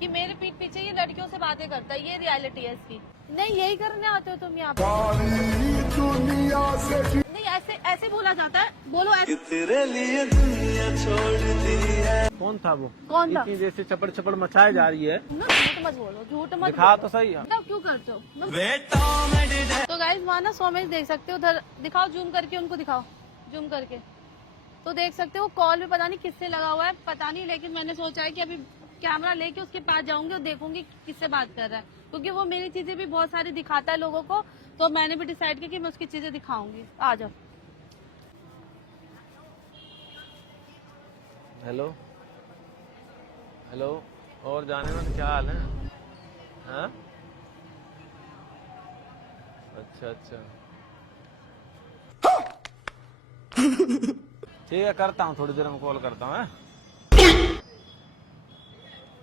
कि मेरे पीठ पीछे ये लड़कियों से बातें करता है, ये रियलिटी है इसकी। नहीं यही करने आते हो तुम यहाँ पे? नहीं ऐसे ऐसे बोला जाता है, बोलो ऐसे। तेरे लिए दुनिया छोड़ दी है। कौन था वो? कौन था? इतनी देर से चपड़ चपड़ मचाए जा रही है। झूठ मत बोलो, झूठ मत दिखा बोलो। तो सही है। बताओ क्यों करते हो? बेटा तो गाइस वहाँ ना सोमेश देख सकते हो, उधर दिखाओ, जूम करके उनको दिखाओ, जूम करके तो देख सकते हो। कॉल भी पता नहीं किससे लगा हुआ है, पता नहीं, लेकिन मैंने सोचा है कि अभी कैमरा लेके उसके पास जाऊंगी और देखूंगी किससे बात कर रहा है, क्योंकि वो मेरी चीजें भी बहुत सारी दिखाता है लोगों को। तो मैंने भी डिसाइड किया कि मैं उसकी चीजें दिखाऊंगी। आ जाओ। हेलो हेलो, और जाने में क्या हाल है? हाँ अच्छा अच्छा ठीक है, करता हूँ थोड़ी देर में कॉल करता हूँ।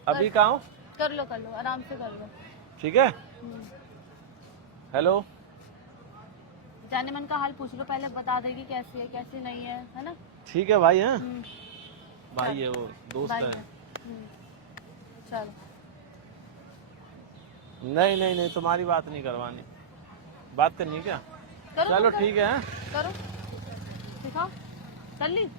अभी कहाँ हूँ? कर लो आराम से कर लो। ठीक है। हेलो, जाने मन का हाल पूछ लो पहले, बता देगी कैसी है कैसी नहीं है ना? ठीक है भाई। हैं भाई चल। है वो, दोस्त भाई है। चलो। नहीं नहीं नहीं, तुम्हारी बात नहीं करवानी, बात करनी है क्या? करो चलो करो, ठीक है। करो दिखाओ। कर ली?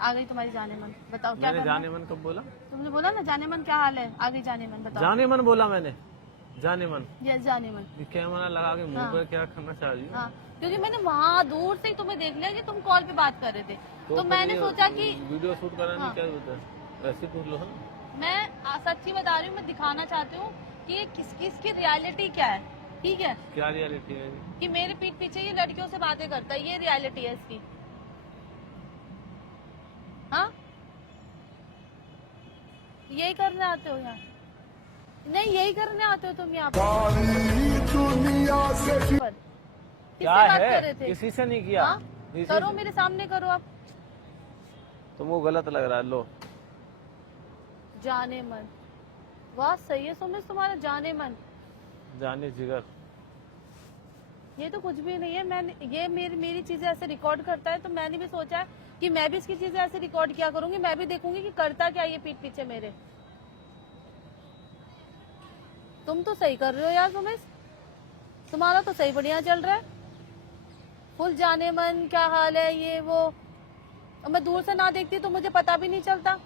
आ गई तुम्हारी जाने मन। बताओ क्या मैंने करना? जाने मन कब बोला? तुमने बोला ना जाने मन क्या हाल है, आ गई जाने मन। बताओ। जाने मन बोला मैंने, जाने मन। यस जाने मन। ये कैमरा लगा के मुंह हाँ। पर क्या करना चाह रही हो? हाँ, क्योंकि मैंने वहाँ दूर से ही तुम्हें देख लिया कि तुम कॉल पे बात कर रहे थे, तो फिर मैंने ये सोचा कि वीडियो शूट करानी हाँ। क्या होता है? वैसे पूछ लो। हाँ मैं सच्ची बता रही हूँ, मैं दिखाना चाहती हूँ कि ये किसकी रियलिटी क्या है। ठीक है, क्या रियलिटी है? कि मेरे पीठ पीछे ये लड़कियों से बातें करता है, ये रियलिटी है इसकी। हाँ यही करने आते हो यहाँ? नहीं यही करने आते हो तुम यहाँ पर? किससे क्या बात कर रहे है? थे? किसी से नहीं किया। हाँ? किसी करो, से- मेरे सामने करो आप। तुमको गलत लग रहा है। लो, जाने मन, वाह सही है सुमित तुम्हारा, जाने मन। जाने जिगर। ये तो कुछ भी नहीं है। मैंने ये मेरी चीजें ऐसे रिकॉर्ड करता है, तो मैंने भी सोचा है कि मैं भी इसकी चीजें ऐसे रिकॉर्ड किया करूंगी, मैं भी देखूंगी कि करता क्या ये पीठ पीछे मेरे। तुम तो सही कर रहे हो यार सुमित, तुम्हारा तो सही बढ़िया चल रहा है। फुल जाने मन, क्या हाल है, ये वो। और मैं दूर से ना देखती तो मुझे पता भी नहीं चलता।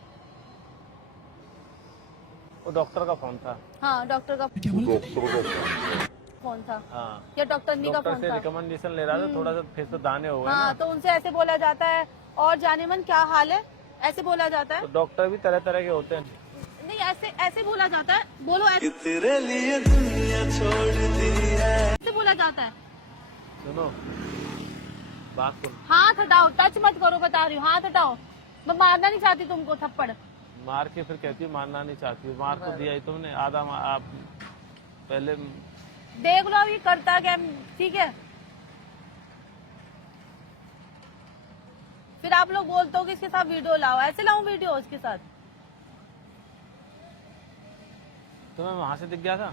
वो डॉक्टर का फोन था। हाँ डॉक्टर का फोन था, हाँ, या डॉक्टर का डॉक्टर फोन से था। रिकमेंडेशन ले रहा था, थोड़ा सा फेस पे दाने हो गए हाँ ना। तो उनसे ऐसे बोला जाता है, और जाने मन क्या हाल है, ऐसे बोला जाता है। तो डॉक्टर भी तरह तरह के होते हैं। नहीं ऐसे ऐसे बोला जाता है, बोलो ऐसे तेरे लिए दुनिया छोड़ दी है। बोला जाता है। सुनो बात सुन। हाथ हटाओ, टच मत करो, बता रही हूँ, हाथ हटाओ। मैं मारना नहीं चाहती तुमको थप्पड़। मार के फिर कहती हूँ मारना नहीं चाहती हूँ। मार तो दिया ही तुमने आधा। आप पहले देख लो अभी करता क्या। ठीक है, फिर आप लोग बोलते हो कि इसके साथ वीडियो लाओ, ऐसे लाऊं वीडियो इसके साथ? तुम्हें वहां से दिख गया था?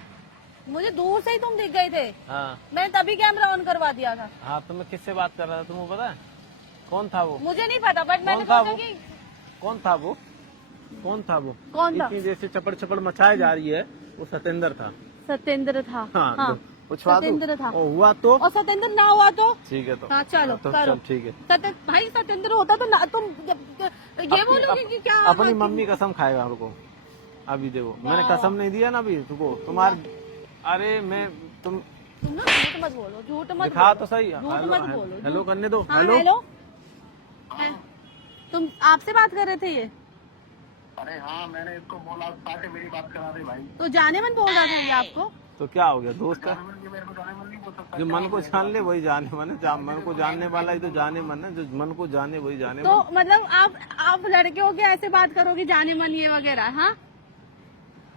मुझे दूर से ही तुम दिख गए थे, हाँ मैंने तभी कैमरा ऑन करवा दिया था। हाँ, तो मैं किससे बात कर रहा था तुमको पता है? कौन था वो? मुझे नहीं पता, बट मैंने था सोचा वो? कि कौन था वो? कौन था वो? कौन था? इतनी देर से चपड़ चपड़ मचाए जा रही है। वो सतेंद्र था। सत्येंद्र था। हाँ, हाँ पूछवा दूं? सत्येंद्र था। ओ, हुआ तो और सत्येंद्र ना हुआ तो? ठीक है। तो हाँ चलो तो करो। चल ठीक है। भाई सत्येंद्र होता तो ना तुम ये बोलोगे कि क्या अपनी मम्मी कसम खाएगा रुको। अभी देखो, मैंने कसम नहीं दिया ना अभी रुको। तुम्हारे अरे मैं तुम ना झूठ मत बोलो, झूठ मत दिखा बोलो। तो सही। झूठ हेलो मत बोलो। हेलो करने दो। हाँ, हेलो हेलो। तुम आपसे बात कर रहे थे ये? अरे हाँ, मैंने इसको बोला ताकि मेरी बात करा दे भाई। तो जाने मन बोल रहा था ये आपको? तो क्या हो गया दोस्त का? ये मेरे को जाने मन नहीं बोल सकता। जो मन को जान ले वही जाने मन है। मन को जानने वाला ही तो जाने मन है। जो मन को जाने वही जाने तो मन। मतलब आप लड़के हो के ऐसे बात करोगे जाने मन ये वगैरह? हाँ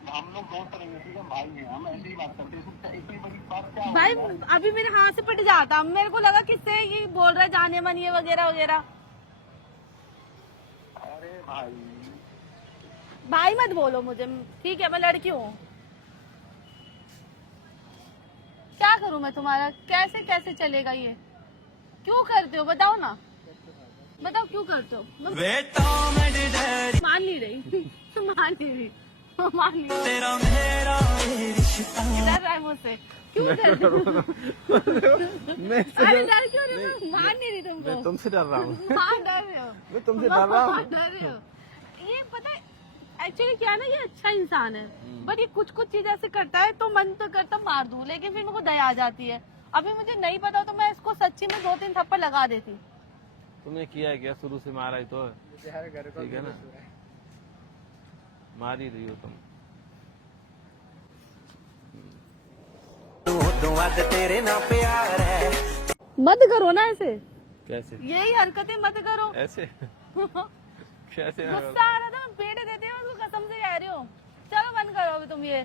हम लोग दोस्त रहेंगे, ठीक है भाई हैं, हम ऐसे ही बात करते हैं। इतनी बड़ी बात क्या भाई, अभी मेरे हाथ से पिट जाता, मेरे को लगा किससे ये बोल रहा है जाने मन ये वगैरह वगैरह। अरे भाई, भाई मत बोलो मुझे, ठीक है? मैं लड़की हूँ, क्या करूँ मैं तुम्हारा? कैसे कैसे चलेगा ये? क्यों करते हो बताओ ना, बताओ क्यों करते हो? बेटा मान नहीं रही मान नहीं रही। मान नहीं तेरा मेरा ये रिश्ता डर रहा है मुझसे, क्यों डर रहे हो? मैं अरे डर क्यों रहे हो? मान नहीं रही मैं तुमको। तुमसे डर रहा हूँ। हाँ डर रहे हो, मैं तुमसे डर रहा हूँ। डर रहे हो। ये पता है एक्चुअली क्या है ना, ये अच्छा इंसान है, बट ये कुछ कुछ चीज ऐसे करता है तो मन तो करता मार दूं, लेकिन फिर मेरे को दया आ जाती है। अभी मुझे नहीं पता तो मैं इसको सच्ची में 2-3 थप्पड़ लगा देती। तुमने किया है क्या? शुरू से मारा ही तो है। ठीक है ना, मार ही रही हो तुम। तू आज तेरे ना प्यार है। मत करो ना ऐसे, कैसे यही हरकतें मत करो। ऐसे कैसे ना करो? गुस्सा आ रहा था, मैं पेट देती हूँ उसको, कसम से कह रही हूँ। चलो बंद करो अभी तुम ये।